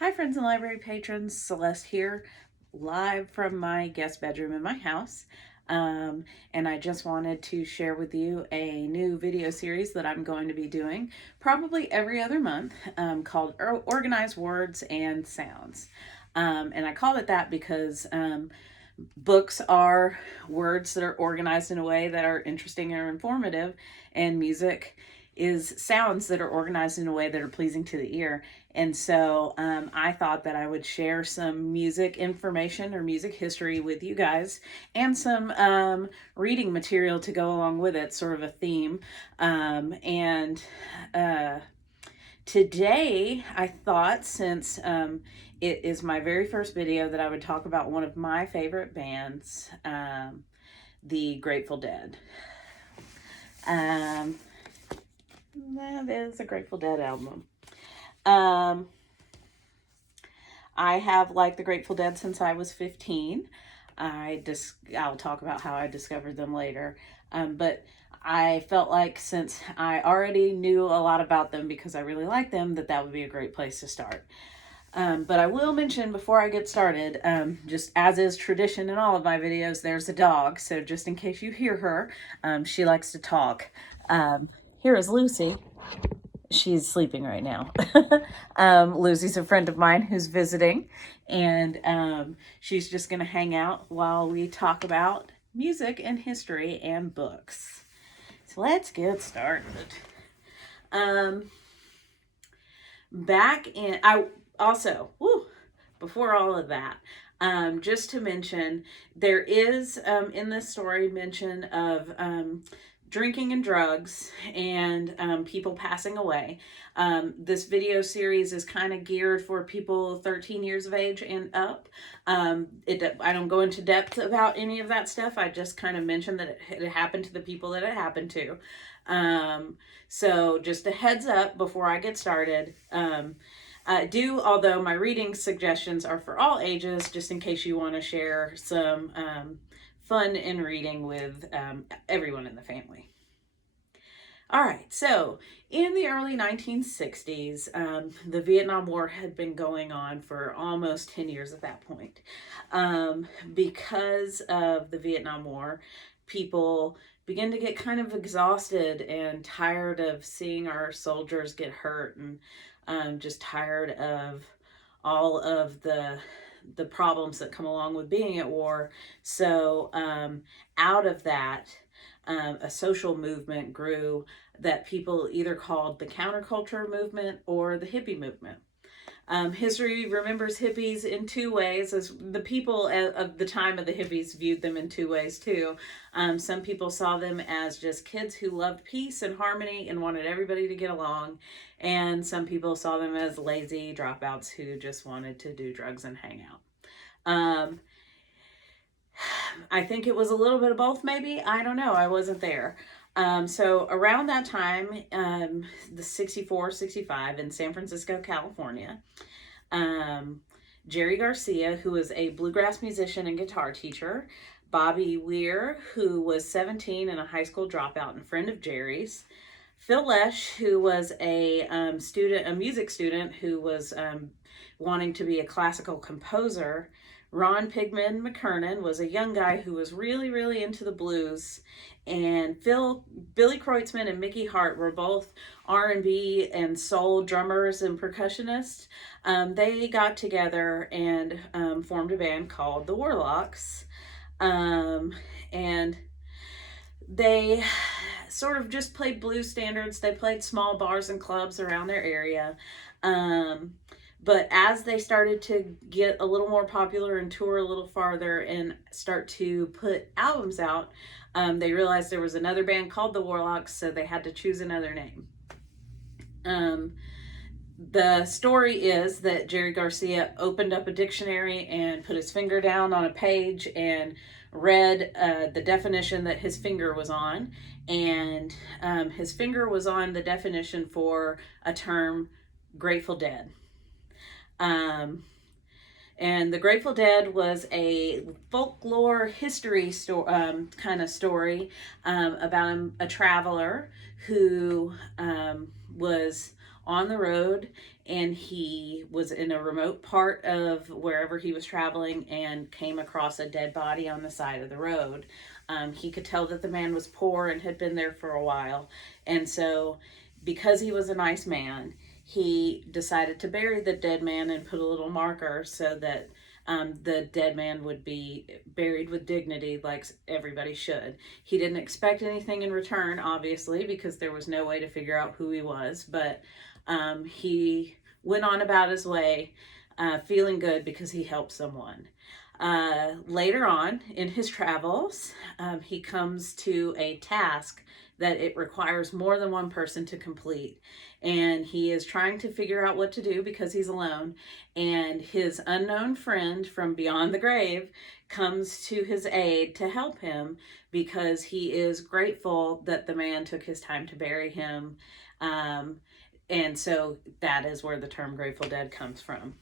Hi friends and library patrons, Celeste here, live from my guest bedroom in my house. And I just wanted to share with you a new video series that I'm going to be doing probably every other month called Organized Words and Sounds. And I call it that because books are words that are organized in a way that are interesting or informative, and music is sounds that are organized in a way that are pleasing to the ear. And so I thought that I would share some music information or music history with you guys and some reading material to go along with it, sort of a theme. And today I thought, since it is my very first video, that I would talk about one of my favorite bands, the Grateful Dead. That is a Grateful Dead album. I have liked the Grateful Dead since I was 15. I'll talk about how I discovered them later. But I felt like, since I already knew a lot about them because I really like them, that would be a great place to start. But I will mention before I get started, just as is tradition in all of my videos, there's a dog. So just in case you hear her, she likes to talk. Here is Lucy. She's sleeping right now. Lucy's a friend of mine who's visiting, and she's just going to hang out while we talk about music and history and books. So let's get started. Before all of that, just to mention, there is in this story mention of drinking and drugs and people passing away. This video series is kind of geared for people 13 years of age and up. I don't go into depth about any of that stuff. I just kind of mentioned that it happened to the people that it happened to. So just a heads up before I get started. Although my reading suggestions are for all ages, just in case you want to share some fun in reading with everyone in the family. All right, so in the early 1960s, the Vietnam War had been going on for almost 10 years at that point. Because of the Vietnam War, people began to get kind of exhausted and tired of seeing our soldiers get hurt, and just tired of all of the problems that come along with being at war. So out of that, a social movement grew that people either called the counterculture movement or the hippie movement. History remembers hippies in two ways, as the people of the time of the hippies viewed them in two ways too. Some people saw them as just kids who loved peace and harmony and wanted everybody to get along. And some people saw them as lazy dropouts who just wanted to do drugs and hang out. I think it was a little bit of both, maybe. I don't know. I wasn't there. So around that time, the 64, 65 in San Francisco, California, Jerry Garcia, who was a bluegrass musician and guitar teacher, Bobby Weir, who was 17 and a high school dropout and friend of Jerry's, Phil Lesch, who was a music student who was wanting to be a classical composer. Ron Pigman McKernan was a young guy who was really, really into the blues. And Billy Kreutzmann and Mickey Hart were both R&B and soul drummers and percussionists. They got together and formed a band called the Warlocks. And they sort of just played blues standards. They played small bars and clubs around their area. But as they started to get a little more popular and tour a little farther and start to put albums out, they realized there was another band called the Warlocks, so they had to choose another name. The story is that Jerry Garcia opened up a dictionary and put his finger down on a page and read the definition that his finger was on. And his finger was on the definition for a term, Grateful Dead. And the Grateful Dead was a folklore history kind of story about a traveler who was on the road, and he was in a remote part of wherever he was traveling and came across a dead body on the side of the road. He could tell that the man was poor and had been there for a while. And so, because he was a nice man, he decided to bury the dead man and put a little marker so that the dead man would be buried with dignity like everybody should. He didn't expect anything in return, obviously, because there was no way to figure out who he was, but he went on about his way feeling good because he helped someone. Later on in his travels, he comes to a task that it requires more than one person to complete. And he is trying to figure out what to do because he's alone. And his unknown friend from beyond the grave comes to his aid to help him because he is grateful that the man took his time to bury him. And so that is where the term Grateful Dead comes from.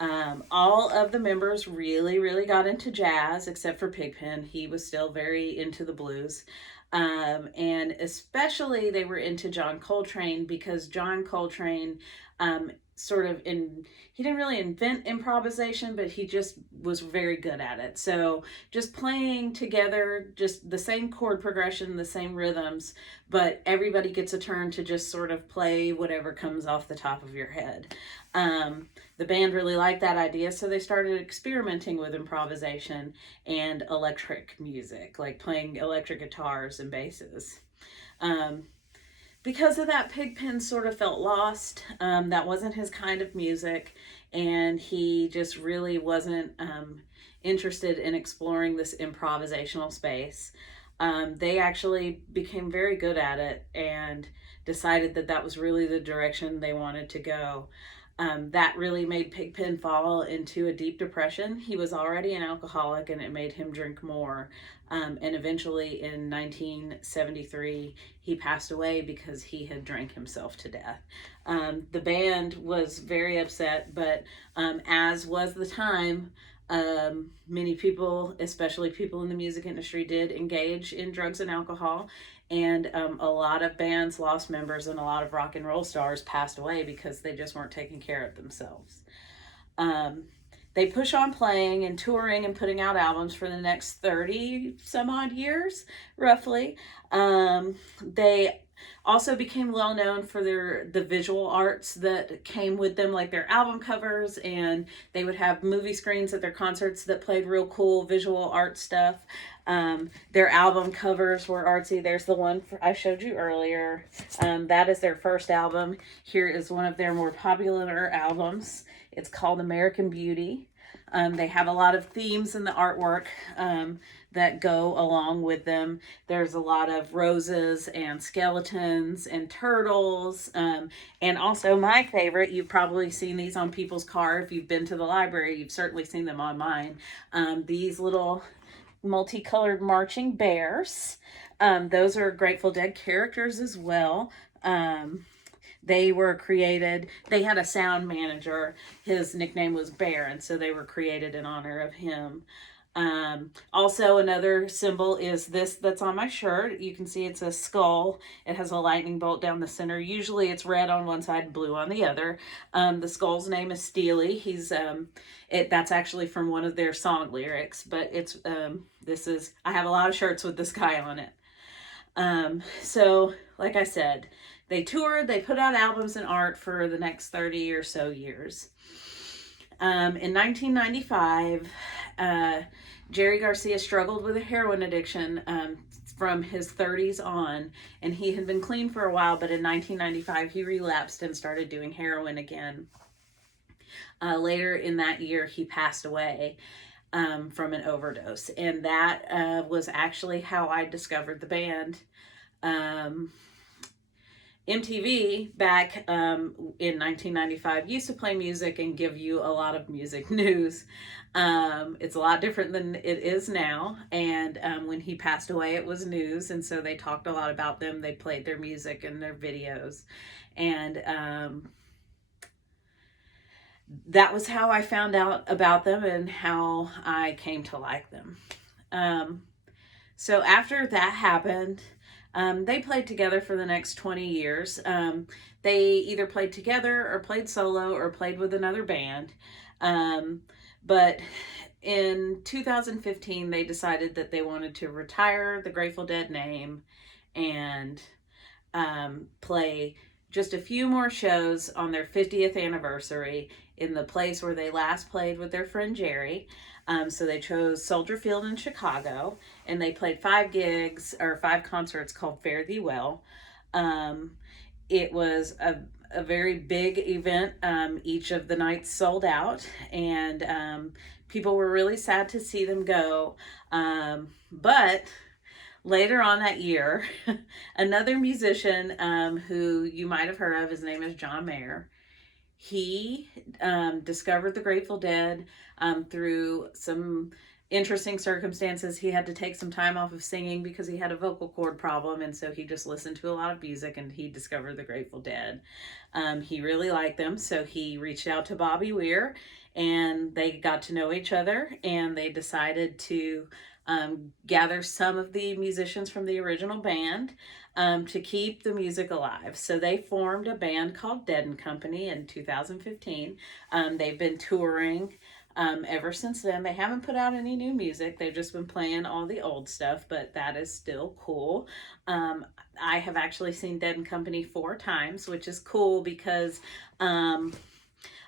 All of the members really got into jazz, except for Pigpen. He was still very into the blues. And especially they were into John Coltrane because John Coltrane he didn't really invent improvisation, but he just was very good at it. So just playing together, just the same chord progression, the same rhythms, but everybody gets a turn to just sort of play whatever comes off the top of your head. The band really liked that idea, so they started experimenting with improvisation and electric music, like playing electric guitars and basses. Because of that, Pigpen sort of felt lost. That wasn't his kind of music, and he just really wasn't interested in exploring this improvisational space. They actually became very good at it and decided that that was really the direction they wanted to go. That really made Pigpen fall into a deep depression. He was already an alcoholic, and it made him drink more. And eventually in 1973, he passed away because he had drank himself to death. The band was very upset, but as was the time, many people, especially people in the music industry, did engage in drugs and alcohol. And a lot of bands lost members, and a lot of rock and roll stars passed away because they just weren't taking care of themselves. They push on playing and touring and putting out albums for the next 30 some odd years, roughly. They also became well known for the visual arts that came with them, like their album covers, and they would have movie screens at their concerts that played real cool visual art stuff. Their album covers were artsy. There's the one I showed you earlier. That is their first album. Here is one of their more popular albums. It's called American Beauty. They have a lot of themes in the artwork that go along with them. There's a lot of roses and skeletons and turtles. And also my favorite, you've probably seen these on people's car. If you've been to the library, you've certainly seen them on mine. These little multicolored marching bears. Those are Grateful Dead characters as well. They were created, they had a sound manager. His nickname was Bear, and so they were created in honor of him. Also, another symbol is this that's on my shirt. You can see it's a skull. It has a lightning bolt down the center. Usually it's red on one side, blue on the other. The skull's name is Steely. That's actually from one of their song lyrics, but I have a lot of shirts with this guy on it. So, like I said, they toured, they put out albums and art for the next 30 or so years. In 1995, Jerry Garcia struggled with a heroin addiction from his 30s on, and he had been clean for a while, but in 1995 he relapsed and started doing heroin again. Later in that year, he passed away from an overdose, and that was actually how I discovered the band. MTV back in 1995 used to play music and give you a lot of music news. It's a lot different than it is now, and when he passed away it was news, and so they talked a lot about them. They played their music and their videos, and that was how I found out about them and how I came to like them. So after that happened, They played together for the next 20 years. They either played together or played solo or played with another band. But in 2015, they decided that they wanted to retire the Grateful Dead name and play just a few more shows on their 50th anniversary in the place where they last played with their friend Jerry. So they chose Soldier Field in Chicago, and they played 5 concerts called Fare Thee Well. It was a very big event. Each of the nights sold out, and people were really sad to see them go. But later on that year, another musician who you might have heard of, his name is John Mayer. He discovered the Grateful Dead through some interesting circumstances. He had to take some time off of singing because he had a vocal cord problem, and so he just listened to a lot of music, and he discovered the Grateful Dead. He really liked them, so he reached out to Bobby Weir, and they got to know each other, and they decided to gather some of the musicians from the original band to keep the music alive. So they formed a band called Dead and Company in 2015. They've been touring ever since then. They haven't put out any new music. They've just been playing all the old stuff, but that is still cool. I have actually seen Dead and Company 4 times, which is cool because a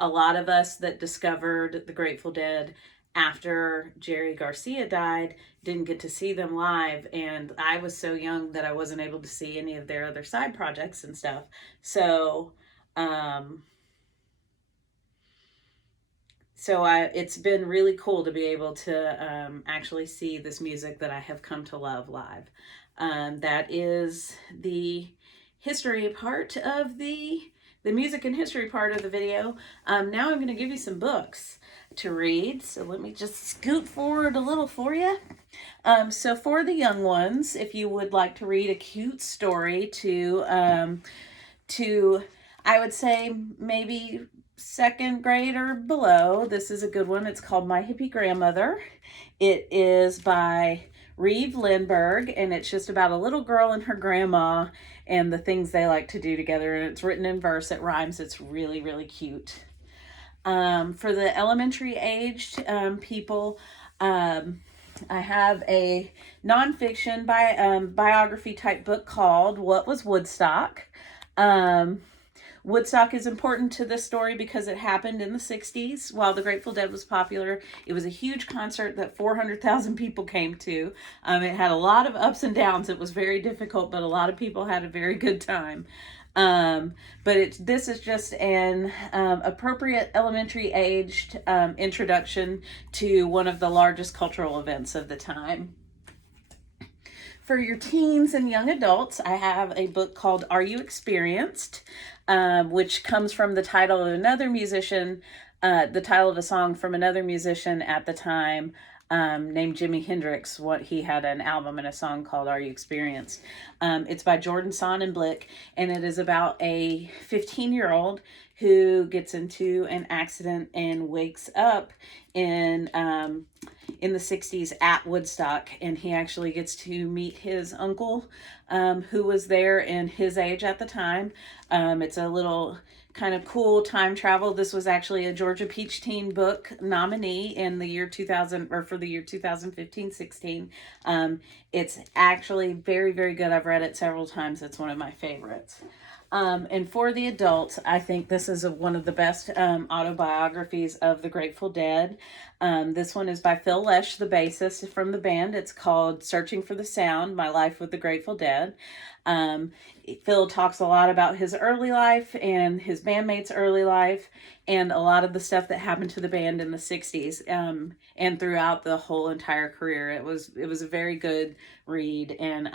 lot of us that discovered the Grateful Dead after Jerry Garcia died didn't get to see them live, and I was so young that I wasn't able to see any of their other side projects and stuff. So it's been really cool to be able to actually see this music that I have come to love live. That is the history part of the music and history part of the video. Now I'm going to give you some books to read. So let me just scoot forward a little for you. So for the young ones, if you would like to read a cute story to I would say maybe 2nd grade or below, this is a good one. It's called My Hippie Grandmother. It is by Reeve Lindbergh, and it's just about a little girl and her grandma and the things they like to do together, and it's written in verse. It rhymes. It's really, really cute. For the elementary aged people, I have a nonfiction biography type book called Was Woodstock. Woodstock is important to this story because it happened in the 60s while the Grateful Dead was popular. It was a huge concert that 400,000 people came to. It had a lot of ups and downs. It was very difficult, but a lot of people had a very good time. But this is just an appropriate elementary aged introduction to one of the largest cultural events of the time. For your teens and young adults, I have a book called Are You Experienced? Which comes from the title of another musician, the title of a song from another musician at the time, named Jimi Hendrix. He had an album and a song called Are You Experienced? It's by Jordan Sonnenblick, and it is about a 15-year-old who gets into an accident and wakes up in the 60s at Woodstock, and he actually gets to meet his uncle who was there and his age at the time. It's a little kind of cool time travel. This was actually a Georgia Peach Teen book nominee in the year 2000, or for the year 2015-16. It's actually very, very good. I've read it several times. It's one of my favorites. And for the adults, I think this is one of the best autobiographies of the Grateful Dead. This one is by Phil Lesch, the bassist from the band. It's called Searching for the Sound, My Life with the Grateful Dead. Phil talks a lot about his early life and his bandmates' early life and a lot of the stuff that happened to the band in the 60s and throughout the whole entire career. It was a very good read, and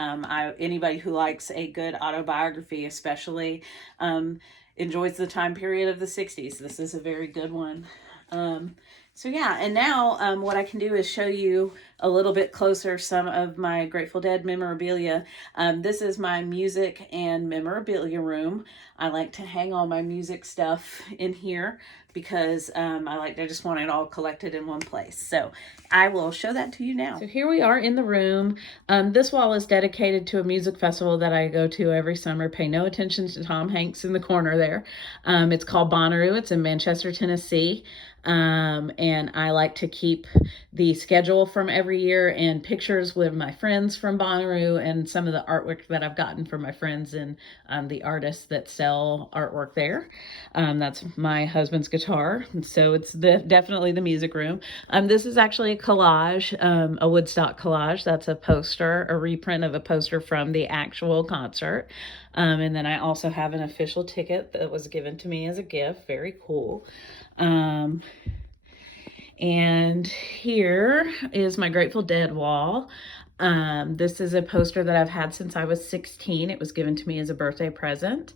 anybody who likes a good autobiography especially enjoys the time period of the 60s. This is a very good one. So yeah, and now what I can do is show you a little bit closer some of my Grateful Dead memorabilia. This is my music and memorabilia room. I like to hang all my music stuff in here. because I just want it all collected in one place. So I will show that to you now. So here we are in the room. This wall is dedicated to a music festival that I go to every summer. Pay no attention to Tom Hanks in the corner there. It's called Bonnaroo. It's in Manchester, Tennessee. And I like to keep the schedule from every year and pictures with my friends from Bonnaroo and some of the artwork that I've gotten from my friends and the artists that sell artwork there. That's my husband's guitar, so it's definitely the music room. This is actually a collage, a Woodstock collage. That's a poster, a reprint of a poster from the actual concert. And then I also have an official ticket that was given to me as a gift. Very cool. And here is my Grateful Dead wall. This is a poster that I've had since I was 16. It was given to me as a birthday present.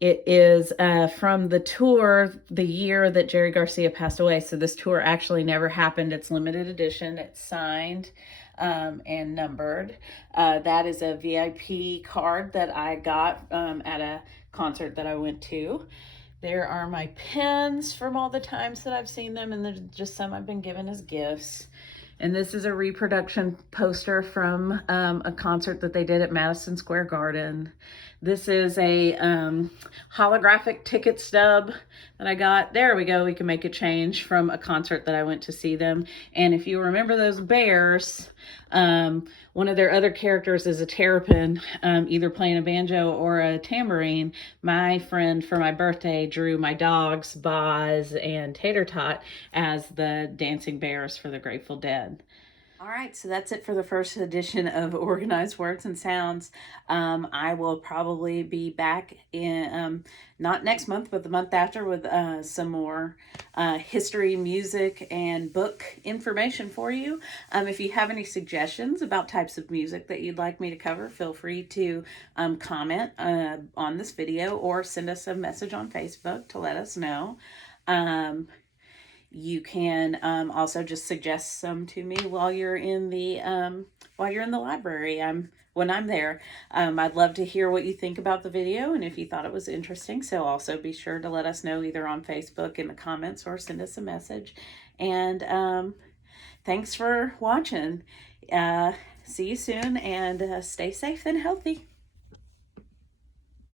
It is from the tour the year that Jerry Garcia passed away. So this tour actually never happened. It's limited edition. It's signed and numbered. That is a VIP card that I got at a concert that I went to. There are my pins from all the times that I've seen them, and there's just some I've been given as gifts. And this is a reproduction poster from a concert that they did at Madison Square Garden. This is a holographic ticket stub that I got. There we go. We can make a change from a concert that I went to see them. And if you remember those bears, one of their other characters is a terrapin, either playing a banjo or a tambourine. My friend for my birthday drew my dogs, Boz and Tater Tot, as the dancing bears for the Grateful Dead. All right, so that's it for the first edition of Organized Words and Sounds. I will probably be back in, not next month, but the month after with some more history, music, and book information for you. If you have any suggestions about types of music that you'd like me to cover, feel free to comment on this video or send us a message on Facebook to let us know. You can also just suggest some to me while you're in the library. When I'm there. I'd love to hear what you think about the video and if you thought it was interesting. So also be sure to let us know either on Facebook in the comments or send us a message. And thanks for watching. See you soon, and stay safe and healthy.